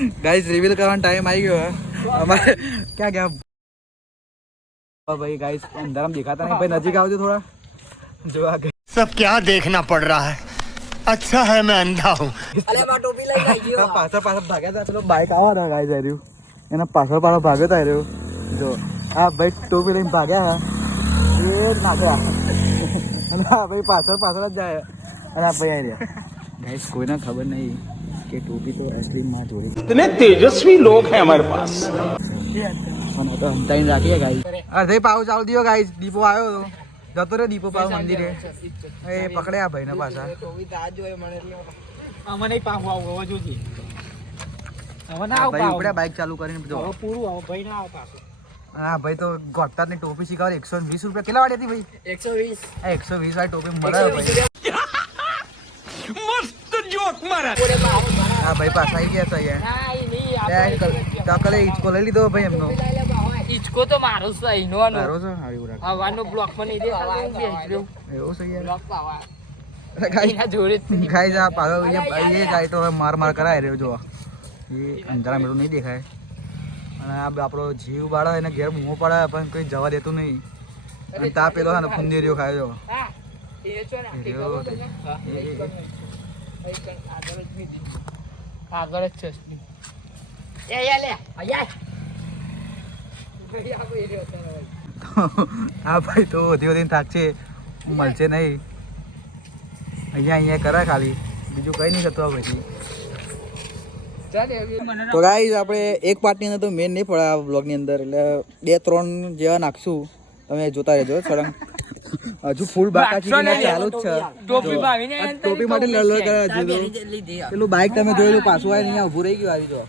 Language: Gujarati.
गाइस रिवील करવાનો ટાઈમ આવી ગયો है हमारे क्या क्या भाई गाइस अंदर हम दिखाता नहीं भाई नजीक आओ थोड़ा जो आगे सब क्या देखना पड़ रहा है अच्छा है मैं अंधा हूँ અલે માં ટોપી લઈ જાય પાછળ પાછળ ભાગ્યા હતા પેલો બાઈક આવવાનો ગાઈસ આ રહ્યું એના પાછળ પાછળ ભાગ્યો હતા રહ્યો જો આ ભાઈ ટોપી લઈને ભાગ્યા એ નાખ્યા અને આ ભાઈ પાછળ પાછળ જ જાય અને આ ભાઈ આવી રહ્યા गाइस કોઈને ખબર નહીં કે ટોપી તો આઈસ્ક્રીમ માં જોડી इतने तेजस्वी लोग हैं हमारे पास પણ તો હંતાઈને રાખીએ ગાઈસ અરે પાવ ચાલુ દિયો ગાઈસ દીપો આવ્યો તો જતો રે દીપો પાવ મંદિરે એ પકડ્યા ભાઈને પાછા ટોપી તો આ જોય મને અમને પાવ આવવા જોજી હવે ના આવ ભાઈ ઉપડ્યા બાઈક ચાલુ કરીને જો પૂરું આવ ભાઈ ના આવ પાછો હા ભાઈ તો ગોટાની ટોપી શીખવાડે 120 રૂપિયા કેટલા વાળી હતી ભાઈ 120 આ 120 વાળી ટોપી મળે ભાઈ હા ભાઈ પાછા આવી ગયા હતા ના ઈ ની કાકલે ઈચકો લઈ લીધો ભાઈ એમનો ઈચકો તો મારો છે ઈનો સારો છે હારી ઉડા હવાનો બ્લોક માં નહીં દે હવા બેસી રહ્યો એવું છે યાર બ્લોક પાવા ગાઈસ એના જોડે ગાઈસ આ પાગલ ये गाय तो मार मार કરાય રહ્યો જો એ અંધારા મેળું નહીં દેખાય અને આ આપણો જીવ બાળા એને ઘેર મૂવો પડે પણ કોઈ જવા દેતું નહીં અને તા પેલો છે ને ફુંદેરીઓ ખાય જો હા એ છો ને આગળ જ છે એ લે આયા આ ભાઈ તો વધી વધીને થાકશે મળશે નહીં અહીંયા કરે ખાલી બીજું કઈ નહીં થતું પછી તો ગાઈઝ આપણે એક પાર્ટની અંદર તો મેન નહીં પડે આ બ્લોગની અંદર એટલે 2-3 જેવા નાખશું તમે જોતા રહેજો સળંગ હજુ ફૂલ બાકી ચાલુ જ છે ટોપી ભાવીને ટોપી માટે લડ કરે હજુ તો પેલું બાઈક તમે જોયેલું પાછું આવે અહીંયા ઊભું રહી ગયું આવી જો